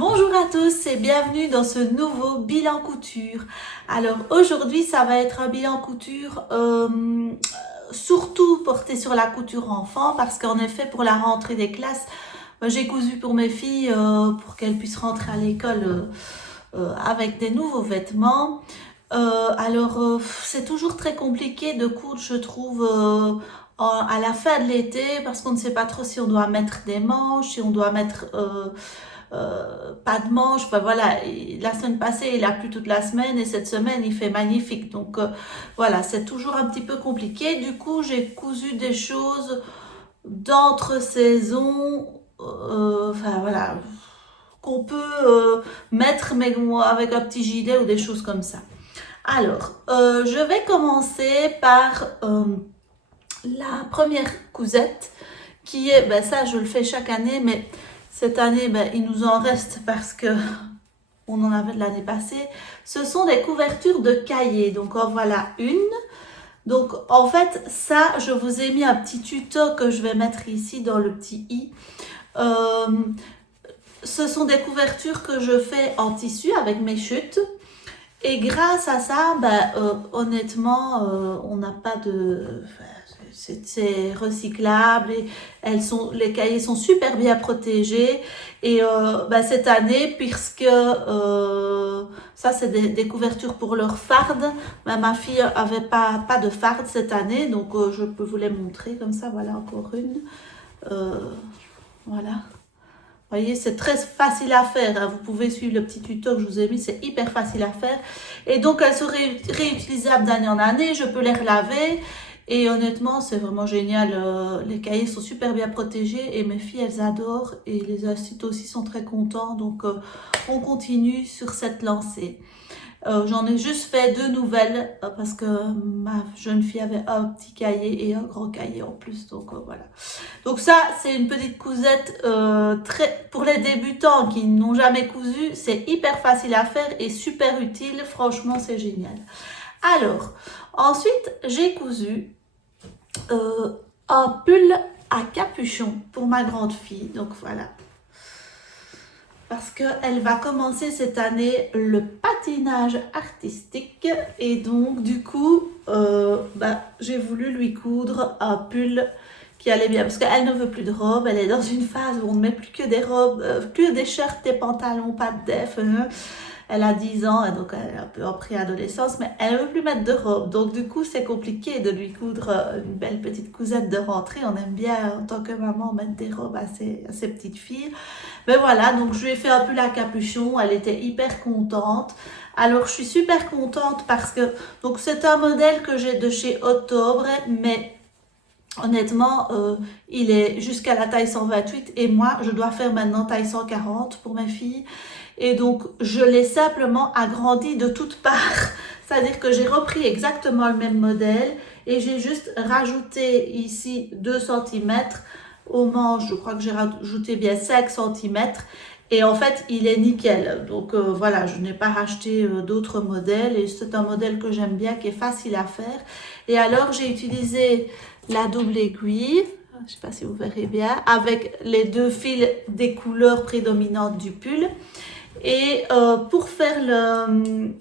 Bonjour à tous et bienvenue dans ce nouveau bilan couture. Alors aujourd'hui ça va être un bilan couture surtout porté sur la couture enfant parce qu'en effet pour la rentrée des classes, j'ai cousu pour mes filles pour qu'elles puissent rentrer à l'école avec des nouveaux vêtements. C'est toujours très compliqué de coudre je trouve à la fin de l'été parce qu'on ne sait pas trop si on doit mettre des manches, si on doit mettre pas de manches. Enfin voilà, la semaine passée il a plu toute la semaine et cette semaine il fait magnifique. Donc voilà, c'est toujours un petit peu compliqué. Du coup, j'ai cousu des choses d'entre-saison, enfin voilà, qu'on peut mettre mais avec un petit gilet ou des choses comme ça. Alors, je vais commencer par la première cousette qui est, ben ça je le fais chaque année, mais cette année ben, il nous en reste parce que on en avait de l'année passée. Ce sont des couvertures de cahiers, donc en voilà une. Donc en fait ça je vous ai mis un petit tuto que je vais mettre ici dans le petit i. Ce sont des couvertures que je fais en tissu avec mes chutes. Et grâce à ça, ben, honnêtement, on n'a pas de... C'est recyclable et les cahiers sont super bien protégés. Et ben, cette année, puisque ça c'est des couvertures pour leur farde, ben, ma fille avait pas de farde cette année, donc je peux vous les montrer comme ça. Voilà encore une. Voilà. Vous voyez, c'est très facile à faire, hein. Vous pouvez suivre le petit tuto que je vous ai mis, c'est hyper facile à faire. Et donc, elles sont réutilisables d'année en année, je peux les relaver. Et honnêtement, c'est vraiment génial. Les cahiers sont super bien protégés et mes filles, elles adorent. Et les instituts aussi sont très contents. Donc, on continue sur cette lancée. J'en ai juste fait 2 nouvelles parce que ma jeune fille avait un petit cahier et un grand cahier en plus. Donc, voilà. Donc ça, c'est une petite cousette pour les débutants qui n'ont jamais cousu. C'est hyper facile à faire et super utile. Franchement, c'est génial. Alors, ensuite, j'ai cousu un pull à capuchon pour ma grande fille. Donc voilà. Parce qu'elle va commencer cette année le patinage artistique. Et donc, du coup, j'ai voulu lui coudre un pull qui allait bien, parce qu'elle ne veut plus de robe, elle est dans une phase où on ne met plus que des robes, que des shirts, des pantalons, pas de def. Elle a 10 ans, et donc elle est un peu en préadolescence, mais elle ne veut plus mettre de robe. Donc du coup, c'est compliqué de lui coudre une belle petite cousette de rentrée. On aime bien, en tant que maman, mettre des robes à ses petites filles. Mais voilà, donc je lui ai fait un peu la capuchon, elle était hyper contente. Alors je suis super contente parce que donc c'est un modèle que j'ai de chez Octobre, mais honnêtement, il est jusqu'à la taille 128 et moi, je dois faire maintenant taille 140 pour mes filles. Et donc, je l'ai simplement agrandi de toutes parts. C'est-à-dire que j'ai repris exactement le même modèle et j'ai juste rajouté ici 2 cm aux manches. Je crois que j'ai rajouté bien 5 cm. Et en fait, il est nickel. Donc voilà, je n'ai pas racheté d'autres modèles. Et c'est un modèle que j'aime bien, qui est facile à faire. Et alors, j'ai utilisé la double aiguille, je ne sais pas si vous verrez bien, avec les 2 fils des couleurs prédominantes du pull. Et pour faire le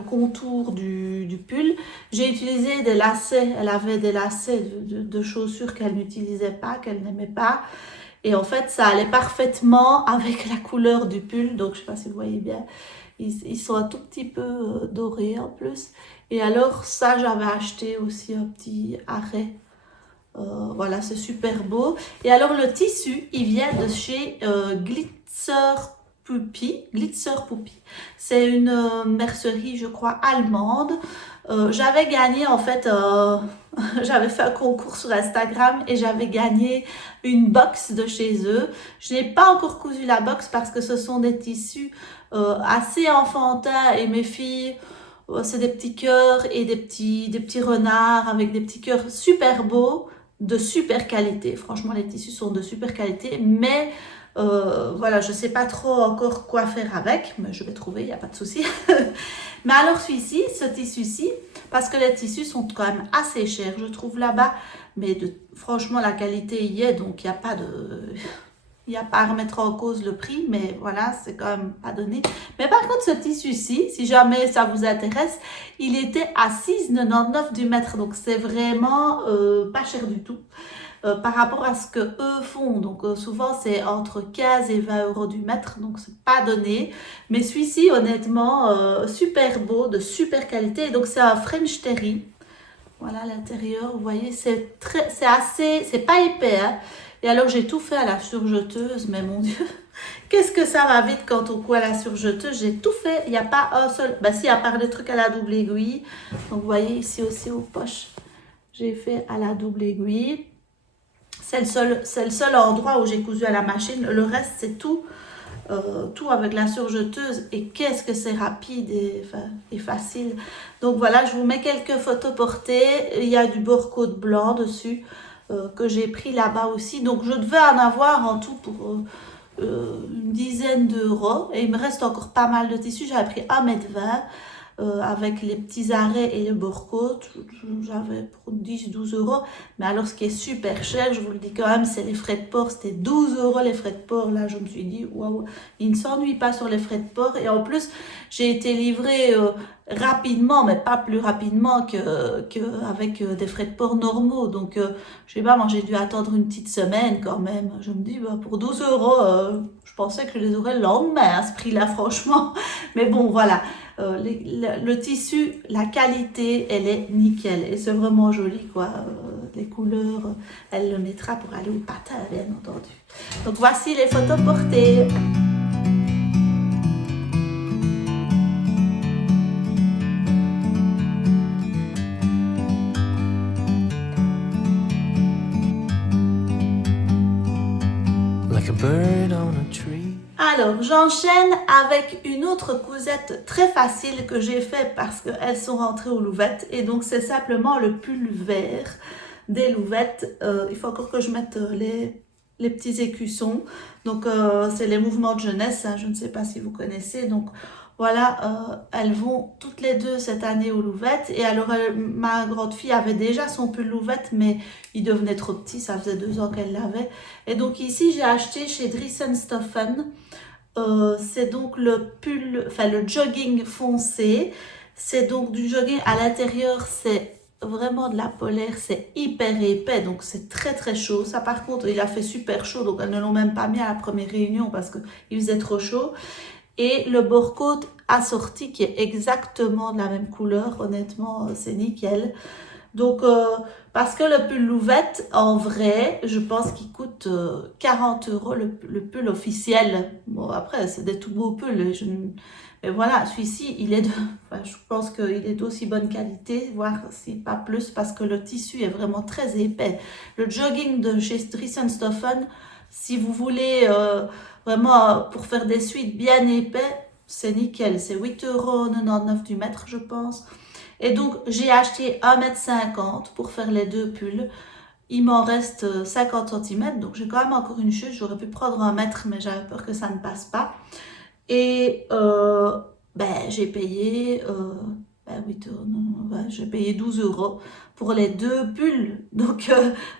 contour du pull, j'ai utilisé des lacets. Elle avait des lacets de chaussures qu'elle n'utilisait pas, qu'elle n'aimait pas. Et en fait, ça allait parfaitement avec la couleur du pull. Donc, je ne sais pas si vous voyez bien. Ils sont un tout petit peu dorés en plus. Et alors, ça, j'avais acheté aussi un petit arrêt. Voilà, c'est super beau. Et alors, le tissu, il vient de chez Glitzer Puppy. C'est une mercerie, je crois, allemande. J'avais gagné, en fait, j'avais fait un concours sur Instagram et j'avais gagné une box de chez eux. Je n'ai pas encore cousu la box parce que ce sont des tissus assez enfantins et mes filles, c'est des petits cœurs et des petits renards avec des petits cœurs super beaux, de super qualité. Franchement, les tissus sont de super qualité, mais voilà, je ne sais pas trop encore quoi faire avec, mais je vais trouver, il n'y a pas de souci. Mais alors celui-ci, ce tissu-ci, parce que les tissus sont quand même assez chers, je trouve là-bas, mais franchement la qualité y est, donc il n'y a pas de... Il n'y a pas à remettre en cause le prix, mais voilà, c'est quand même pas donné. Mais par contre, ce tissu-ci, si jamais ça vous intéresse, il était à 6,99 du mètre. Donc, c'est vraiment pas cher du tout par rapport à ce que eux font. Donc, souvent, c'est entre 15 et 20 euros du mètre. Donc, c'est pas donné. Mais celui-ci, honnêtement, super beau, de super qualité. Et donc, c'est un French Terry. Voilà l'intérieur, vous voyez, c'est assez, c'est pas épais, hein. Et alors j'ai tout fait à la surjeteuse, mais mon Dieu, qu'est-ce que ça va vite quand on coud à la surjeteuse. J'ai tout fait, il n'y a pas un seul, bah si, à part des trucs à la double aiguille. Donc vous voyez ici aussi aux poches, j'ai fait à la double aiguille. C'est le seul endroit où j'ai cousu à la machine, le reste c'est tout. Tout avec la surjeteuse, et qu'est-ce que c'est rapide et facile. Donc voilà, je vous mets quelques photos portées. Il y a du bord-côte blanc dessus que j'ai pris là-bas aussi. Donc je devais en avoir en tout pour une dizaine d'euros, et il me reste encore pas mal de tissus. J'avais pris 1,20 m avec les petits arrêts et le bord-côte. J'avais pour 10-12 euros. Mais alors, ce qui est super cher, je vous le dis quand même, c'est les frais de port. C'était 12 euros les frais de port. Là, je me suis dit, waouh, il ne s'ennuie pas sur les frais de port. Et en plus, j'ai été livrée rapidement, mais pas plus rapidement qu'avec des frais de port normaux. Donc, je sais pas, moi, j'ai dû attendre une petite semaine quand même. Je me dis, bah, pour 12 euros, je pensais que je les aurais le lendemain à ce prix-là, franchement. Mais bon, voilà. Le tissu, la qualité, elle est nickel et c'est vraiment joli quoi. Les couleurs, elle le mettra pour aller au patin bien entendu. Donc voici les photos portées. Like a bird on a tree. Alors, j'enchaîne avec une autre cousette très facile que j'ai fait parce qu'elles sont rentrées aux louvettes. Et donc, c'est simplement le pull vert des louvettes. Il faut encore que je mette les petits écussons. Donc, c'est les mouvements de jeunesse. Hein, je ne sais pas si vous connaissez. Donc, voilà, elles vont toutes les deux cette année aux louvettes. Et alors, ma grande fille avait déjà son pull louvette, mais il devenait trop petit. Ça faisait 2 ans qu'elle l'avait. Et donc, ici, j'ai acheté chez Drissen Stoffen. C'est donc le pull, enfin le jogging foncé. C'est donc du jogging à l'intérieur, c'est vraiment de la polaire, c'est hyper épais, donc c'est très très chaud. Ça par contre, il a fait super chaud, donc elles ne l'ont même pas mis à la première réunion parce qu'il faisait trop chaud. Et le bord-côte assorti qui est exactement de la même couleur, honnêtement, c'est nickel. Donc, parce que le pull louvette, en vrai, je pense qu'il coûte 40 euros le pull officiel. Bon, après, c'est des tout beaux pulls. Mais voilà, celui-ci, enfin, je pense qu'il est d'aussi bonne qualité, voire si pas plus, parce que le tissu est vraiment très épais. Le jogging de chez Drissen Stoffen, si vous voulez vraiment pour faire des suites bien épais, c'est nickel. C'est 8,99 € du mètre, je pense. Et donc, j'ai acheté 1,50 m pour faire les deux pulls. Il m'en reste 50 cm, donc j'ai quand même encore une chute. J'aurais pu prendre 1 mètre, mais j'avais peur que ça ne passe pas. Et j'ai payé, j'ai payé 12 € pour les deux pulls. Donc,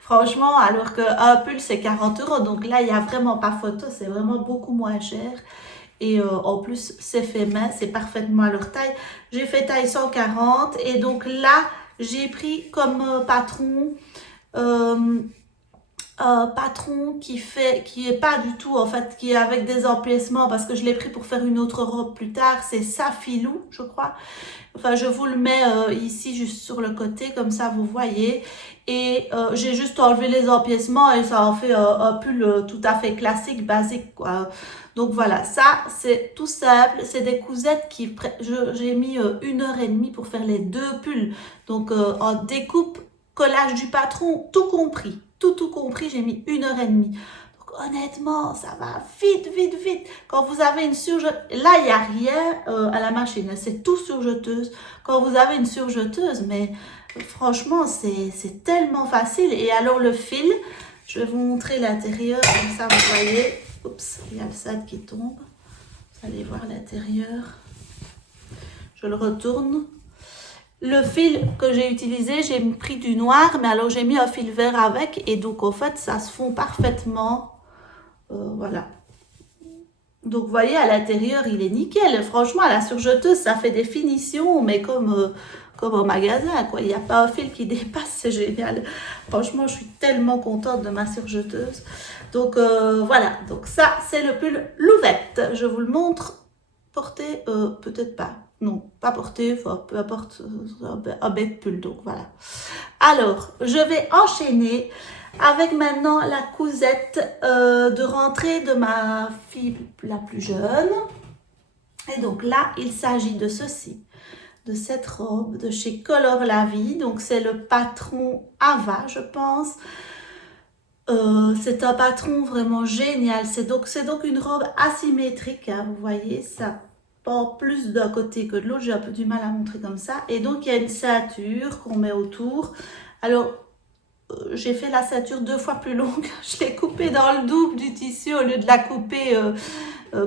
franchement, alors qu'un pull, c'est 40 €. Donc là, il n'y a vraiment pas photo, c'est vraiment beaucoup moins cher. Et en plus, c'est fait main, c'est parfaitement à leur taille. J'ai fait taille 140 et donc là, j'ai pris comme patron un patron qui est pas du tout, en fait, qui est avec des empiècements parce que je l'ai pris pour faire une autre robe plus tard. C'est Safilou, je crois. Enfin, je vous le mets ici, juste sur le côté, comme ça, vous voyez. Et j'ai juste enlevé les empiècements et ça en fait un pull tout à fait classique, basique, quoi. Donc voilà, ça, c'est tout simple. C'est des cousettes j'ai mis 1h30 pour faire les deux pulls. Donc, en découpe, collage du patron, tout compris. Tout compris, j'ai mis 1h30. Donc honnêtement, ça va vite, vite, vite. Quand vous avez une surjeteuse, là, il n'y a rien à la machine. C'est tout surjeteuse. Quand vous avez une surjeteuse, mais franchement, c'est tellement facile. Et alors, le fil, je vais vous montrer l'intérieur. Comme ça, vous voyez. Oups, il y a le sad qui tombe. Vous allez voir l'intérieur. Je le retourne. Le fil que j'ai utilisé, j'ai pris du noir, mais alors j'ai mis un fil vert avec. Et donc, en fait, ça se fond parfaitement. Voilà. Donc, vous voyez, à l'intérieur, il est nickel. Franchement, à la surjeteuse, ça fait des finitions, mais comme au magasin, quoi. Il n'y a pas un fil qui dépasse, c'est génial. Franchement, je suis tellement contente de ma surjeteuse. Donc, voilà. Donc, ça, c'est le pull Louvette. Je vous le montre. Porté, peut-être pas. Non, pas porté, enfin, peu importe, un bête pull, donc voilà. Alors, je vais enchaîner avec maintenant la cousette de rentrée de ma fille la plus jeune. Et donc là, il s'agit de ceci, de cette robe de chez Color La Vie. Donc c'est le patron Ava, je pense. C'est un patron vraiment génial. C'est donc une robe asymétrique, hein, vous voyez, ça pend plus d'un côté que de l'autre. J'ai un peu du mal à montrer comme ça. Et donc il y a une ceinture qu'on met autour. Alors, j'ai fait la ceinture 2 fois plus longue. Je l'ai coupée dans le double du tissu au lieu de la couper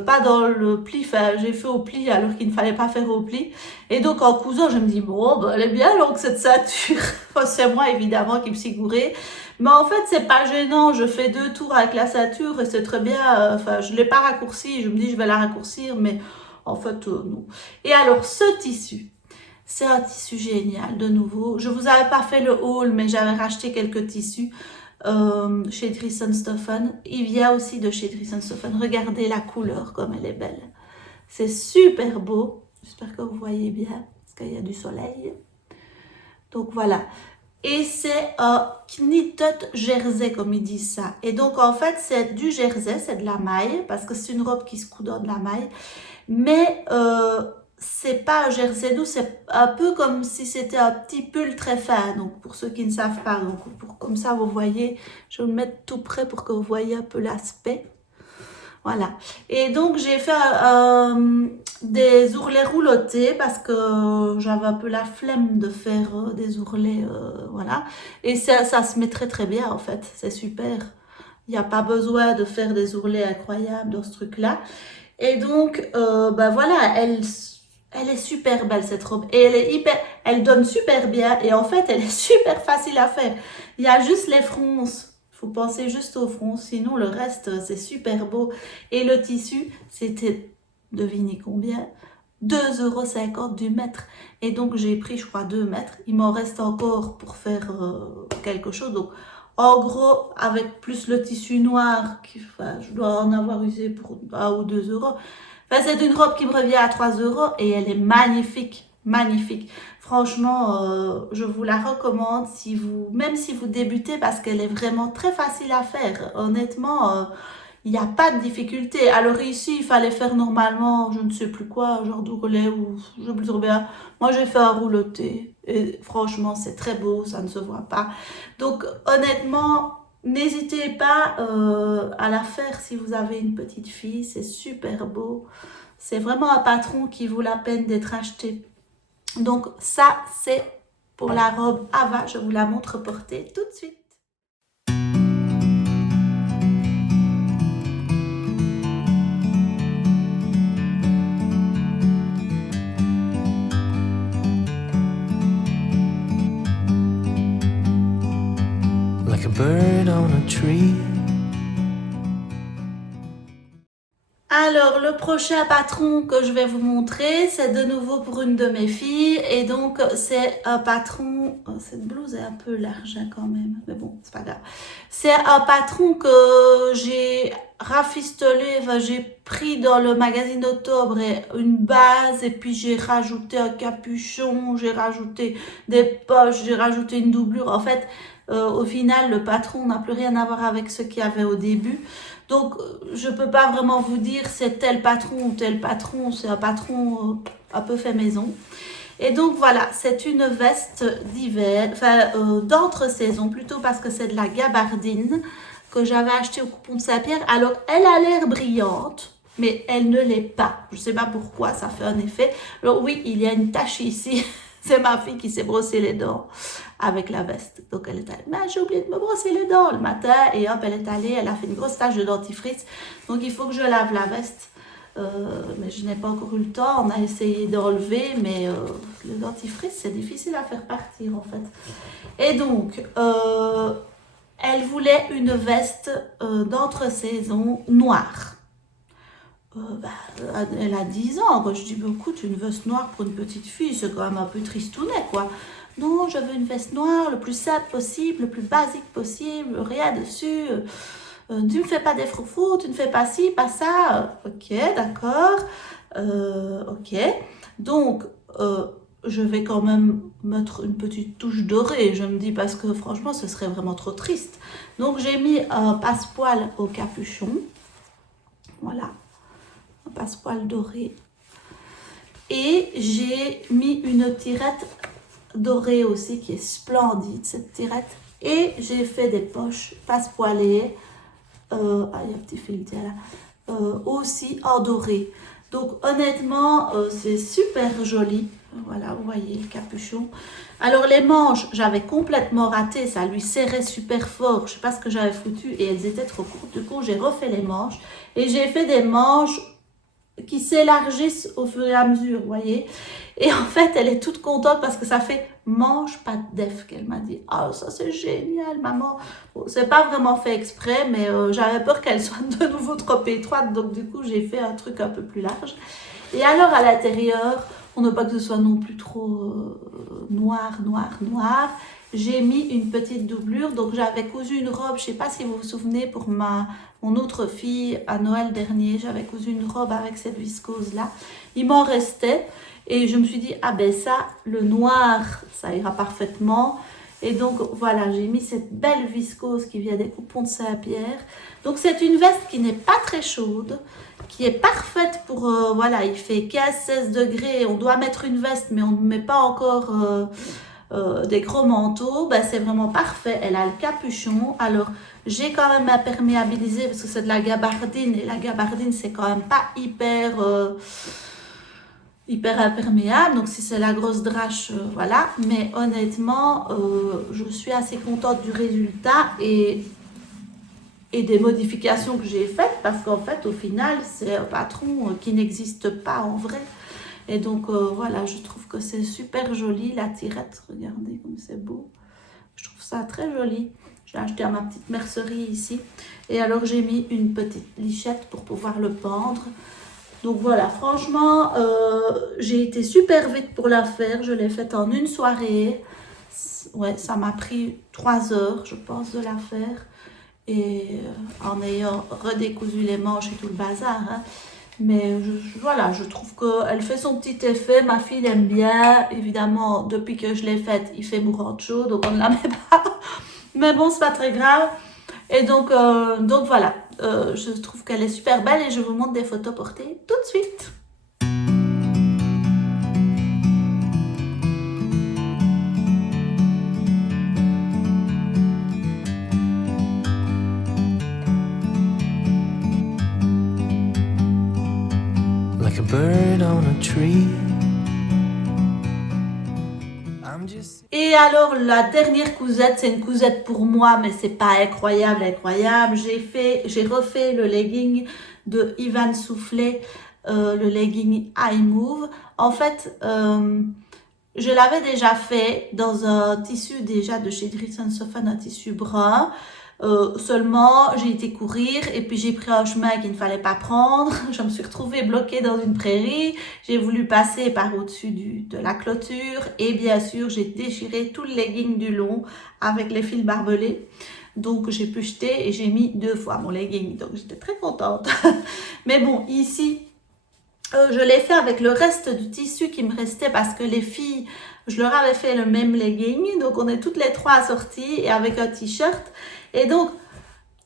pas dans le pli. Enfin, j'ai fait au pli alors qu'il ne fallait pas faire au pli. Et donc, en cousant, je me dis, bon, ben, elle est bien longue cette ceinture. Enfin, c'est moi, évidemment, qui me suis gourée. Mais en fait, c'est pas gênant. Je fais 2 tours avec la ceinture et c'est très bien. Enfin, je ne l'ai pas raccourcie. Je me dis, je vais la raccourcir, mais en fait, non. Et alors, ce tissu. C'est un tissu génial, de nouveau. Je vous avais pas fait le haul, mais j'avais racheté quelques tissus chez Dries & Stephen. Il vient aussi de chez Dries & Stephen. Regardez la couleur, comme elle est belle. C'est super beau. J'espère que vous voyez bien, parce qu'il y a du soleil. Donc voilà. Et c'est un knitted jersey, comme ils disent ça. Et donc, en fait, c'est du jersey, c'est de la maille, parce que c'est une robe qui se coud dans de la maille. Mais c'est pas un jersey doux, c'est un peu comme si c'était un petit pull très fin. Donc, pour ceux qui ne savent pas, donc comme ça, vous voyez, je vais le mettre tout près pour que vous voyez un peu l'aspect. Voilà. Et donc, j'ai fait des ourlets roulotés parce que j'avais un peu la flemme de faire des ourlets, voilà. Et ça se met très très bien, en fait. C'est super. Il n'y a pas besoin de faire des ourlets incroyables dans ce truc-là. Et donc, ben voilà, elle est super belle cette robe. Et elle donne super bien. Et en fait, elle est super facile à faire. Il y a juste les fronces. Il faut penser juste aux fronces. Sinon, le reste, c'est super beau. Et le tissu, c'était, devinez combien? 2,50 € du mètre. Et donc, j'ai pris, je crois, 2 mètres. Il m'en reste encore pour faire quelque chose. Donc, en gros, avec plus le tissu noir, enfin, je dois en avoir usé pour 1 ou 2 €. Enfin, c'est une robe qui me revient à 3 € et elle est magnifique, magnifique. Franchement, je vous la recommande même si vous débutez parce qu'elle est vraiment très facile à faire. Honnêtement, il n'y a pas de difficulté. Alors ici, il fallait faire normalement, je ne sais plus quoi, genre d'ourlet ou je ne sais plus bien. Moi, j'ai fait un rouloté. Et franchement, c'est très beau, ça ne se voit pas. Donc, honnêtement, n'hésitez pas à la faire si vous avez une petite fille. C'est super beau. C'est vraiment un patron qui vaut la peine d'être acheté. Donc, ça, c'est pour la robe Ava. Je vous la montre portée tout de suite. like a bird on a tree. Alors, le prochain patron que je vais vous montrer, c'est de nouveau pour une de mes filles. Et donc, c'est un patron... Oh, cette blouse est un peu large hein, quand même. Mais bon, c'est pas grave. C'est un patron que j'ai rafistolé. Enfin, j'ai pris dans le magazine Octobre une base. Et puis, j'ai rajouté un capuchon. J'ai rajouté des poches. J'ai rajouté une doublure. En fait, au final, le patron n'a plus rien à voir avec ce qu'il y avait au début. Donc, je ne peux pas vraiment vous dire c'est tel patron ou tel patron. C'est un patron un peu fait maison. Et donc, voilà, c'est une veste d'hiver, enfin, d'entre-saison plutôt parce que c'est de la gabardine que j'avais achetée au coupon de Saint-Pierre. Alors, elle a l'air brillante, mais elle ne l'est pas. Je ne sais pas pourquoi, ça fait un effet. Alors oui, il y a une tache ici. C'est ma fille qui s'est brossé les dents avec la veste. Donc, elle est allée, mais j'ai oublié de me brosser les dents le matin. Et hop, elle est allée, elle a fait une grosse tache de dentifrice. Donc, il faut que je lave la veste. Mais je n'ai pas encore eu le temps. On a essayé d'enlever, mais le dentifrice, c'est difficile à faire partir, en fait. Et donc, Elle voulait une veste d'entre-saison noire. Elle a 10 ans, quoi. Je dis, bah, écoute, une veste noire pour une petite fille, c'est quand même un peu tristounet, quoi. Non, je veux une veste noire, le plus simple possible, le plus basique possible, rien dessus. Tu ne fais pas des froufrous, tu ne fais pas ci, pas ça. Ok, d'accord. Ok. Donc, je vais quand même mettre une petite touche dorée, je me dis, parce que franchement, ce serait vraiment trop triste. Donc, j'ai mis un passepoil au capuchon. Voilà. Un passepoil doré. Et j'ai mis une tirette dorée aussi, qui est splendide, cette tirette. Et j'ai fait des poches passepoilées. Il y a un petit fil là. Aussi en doré. Donc honnêtement, c'est super joli. Voilà, vous voyez le capuchon. Alors les manches, j'avais complètement raté. Ça lui serrait super fort. Je ne sais pas ce que j'avais foutu et elles étaient trop courtes. Du coup, j'ai refait les manches. Et j'ai fait des manches qui s'élargissent au fur et à mesure, vous voyez. Et en fait, elle est toute contente parce que ça fait manche pas d'œuf qu'elle m'a dit. Ah, ça c'est génial, maman. Bon, c'est pas vraiment fait exprès, mais j'avais peur qu'elle soit de nouveau trop étroite, donc du coup, j'ai fait un truc un peu plus large. Et alors, à l'intérieur, pour ne pas que ce soit non plus trop noir, j'ai mis une petite doublure. Donc, j'avais cousu une robe, je sais pas si vous vous souvenez, pour mon autre fille à Noël dernier, j'avais cousu une robe avec cette viscose-là. Il m'en restait. Et je me suis dit, ah ben ça, le noir, ça ira parfaitement. Et donc, voilà, j'ai mis cette belle viscose qui vient des coupons de Saint-Pierre. Donc, c'est une veste qui n'est pas très chaude, qui est parfaite pour, voilà, il fait 15-16 degrés. On doit mettre une veste, mais on ne met pas encore des gros manteaux. Ben, c'est vraiment parfait. Elle a le capuchon. Alors, j'ai quand même imperméabilisé parce que c'est de la gabardine. Et la gabardine, c'est quand même pas hyper imperméable, donc si c'est la grosse drache, voilà. Mais honnêtement, je suis assez contente du résultat et des modifications que j'ai faites, parce qu'en fait, au final, c'est un patron qui n'existe pas en vrai. Et donc, voilà, je trouve que c'est super joli, la tirette, regardez comme c'est beau. Je trouve ça très joli. Je l'ai acheté à ma petite mercerie ici. Et alors, j'ai mis une petite lichette pour pouvoir le pendre. Donc voilà, franchement, j'ai été super vite pour la faire. Je l'ai faite en une soirée. Ouais, ça m'a pris 3 heures, je pense, de la faire. Et en ayant redécousu les manches et tout le bazar. Hein. Mais voilà, je trouve qu'elle fait son petit effet. Ma fille l'aime bien. Évidemment, depuis que je l'ai faite, il fait mourant de chaud, donc on ne la met pas. Mais bon, c'est pas très grave. Et donc voilà, je trouve qu'elle est super belle et je vous montre des photos portées tout de suite. Like a bird on a tree. I'm just... Et alors la dernière cousette, c'est une cousette pour moi, mais c'est pas incroyable. J'ai refait le legging de Ivan Soufflet, le legging High Move. En fait, je l'avais déjà fait dans un tissu déjà de chez Dries & Soffen, un tissu brun. Seulement, j'ai été courir et puis j'ai pris un chemin qu'il ne fallait pas prendre. Je me suis retrouvée bloquée dans une prairie. J'ai voulu passer par au-dessus de la clôture et bien sûr, j'ai déchiré tout le legging du long avec les fils barbelés. Donc, j'ai pu jeter et j'ai mis 2 fois mon legging. Donc, j'étais très contente. Mais bon, ici, je l'ai fait avec le reste du tissu qui me restait parce que les filles, je leur avais fait le même legging. Donc, on est toutes les 3 assorties et avec un t-shirt. Et donc,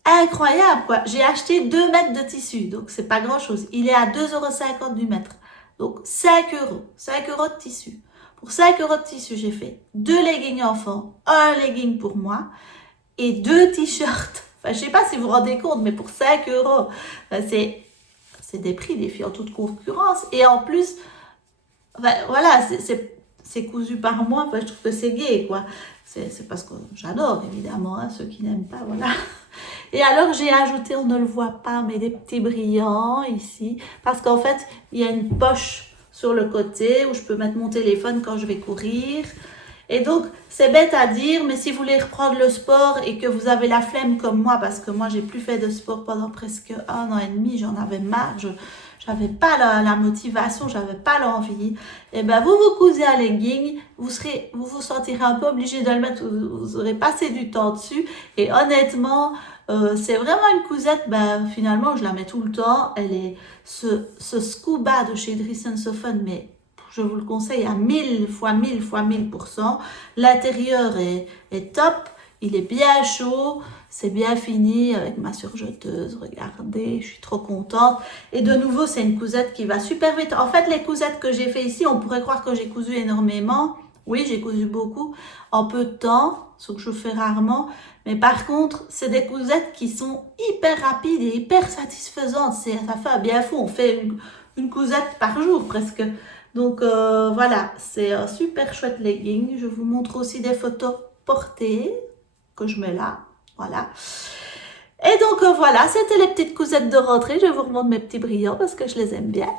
incroyable quoi. J'ai acheté 2 mètres de tissu. Donc, c'est pas grand chose. Il est à 2,50 € du mètre. Donc, 5 €. 5 € de tissu. Pour 5 € de tissu, j'ai fait 2 leggings enfants, un legging pour moi et 2 t-shirts. Enfin, je sais pas si vous vous rendez compte, mais pour 5 €, c'est des prix des filles en toute concurrence. Et en plus, enfin, voilà, c'est cousu par moi. Enfin, je trouve que c'est gai, quoi. C'est parce que j'adore, évidemment, hein, ceux qui n'aiment pas, voilà. Et alors, j'ai ajouté, on ne le voit pas, mais des petits brillants ici. Parce qu'en fait, il y a une poche sur le côté où je peux mettre mon téléphone quand je vais courir. Et donc, c'est bête à dire, mais si vous voulez reprendre le sport et que vous avez la flemme comme moi, parce que moi, j'ai plus fait de sport pendant presque 1 an et demi, j'en avais marre, j'avais pas la motivation, j'avais pas l'envie, et ben vous cousez un legging, vous vous sentirez un peu obligé de le mettre, vous aurez passé du temps dessus, et honnêtement, c'est vraiment une cousette, ben finalement, je la mets tout le temps, elle est ce scuba de chez Dries & Soffen, mais je vous le conseille à 1000 fois 1000 fois 1000%. L'intérieur est top, il est bien chaud, c'est bien fini avec ma surjeteuse. Regardez, je suis trop contente. Et de nouveau, c'est une cousette qui va super vite. En fait, les cousettes que j'ai fait ici, on pourrait croire que j'ai cousu énormément. Oui, j'ai cousu beaucoup en peu de temps, ce que je fais rarement. Mais par contre, c'est des cousettes qui sont hyper rapides et hyper satisfaisantes. Ça fait un bien fou. On fait une cousette par jour presque. Donc voilà, c'est un super chouette legging. Je vous montre aussi des photos portées que je mets là. Voilà. Et donc voilà, c'était les petites cousettes de rentrée. Je vous remontre mes petits brillants parce que je les aime bien.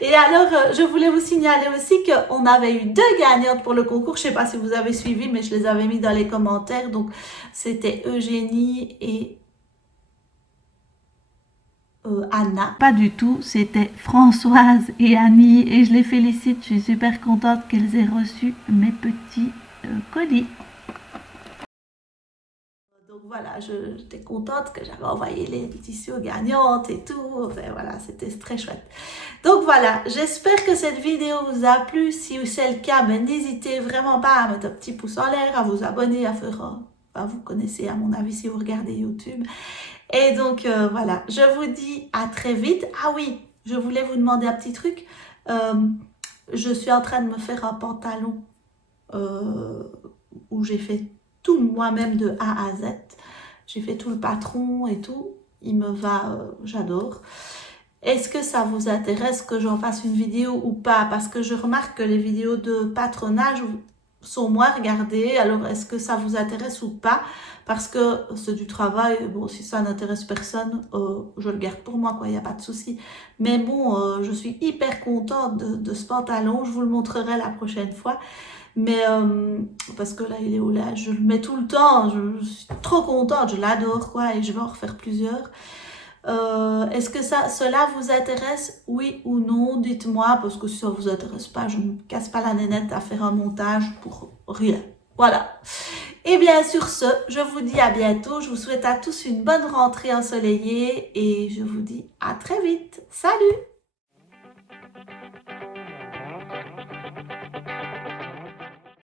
Et alors, je voulais vous signaler aussi qu'on avait eu 2 gagnantes pour le concours. Je ne sais pas si vous avez suivi, mais je les avais mis dans les commentaires. Donc, c'était Eugénie et Anna. Pas du tout, c'était Françoise et Annie et je les félicite, je suis super contente qu'elles aient reçu mes petits colis. Donc voilà, j'étais contente que j'avais envoyé les tissus aux gagnantes et tout, enfin voilà, c'était très chouette. Donc voilà, j'espère que cette vidéo vous a plu, si c'est le cas, ben, n'hésitez vraiment pas à mettre un petit pouce en l'air, à vous abonner, à faire, vous connaissez à mon avis si vous regardez YouTube. Et donc voilà, je vous dis à très vite. Ah oui, je voulais vous demander un petit truc. Je suis en train de me faire un pantalon où j'ai fait tout moi-même de A à Z. J'ai fait tout le patron et tout. Il me va, j'adore. Est-ce que ça vous intéresse que j'en fasse une vidéo ou pas? Parce que je remarque que les vidéos de patronage sont moins regardées. Alors, est-ce que ça vous intéresse ou pas? Parce que c'est du travail. Bon, si ça n'intéresse personne, je le garde pour moi, quoi. Il n'y a pas de souci. Mais bon, je suis hyper contente de ce pantalon. Je vous le montrerai la prochaine fois. Mais parce que là, il est au lait. Je le mets tout le temps. Je suis trop contente. Je l'adore, quoi. Et je vais en refaire plusieurs. Est-ce que cela vous intéresse, oui ou non? Dites-moi, parce que si ça vous intéresse pas, je ne me casse pas la nénette à faire un montage pour rien. Voilà. Et bien sur ce, je vous dis à bientôt. Je vous souhaite à tous une bonne rentrée ensoleillée et je vous dis à très vite. Salut!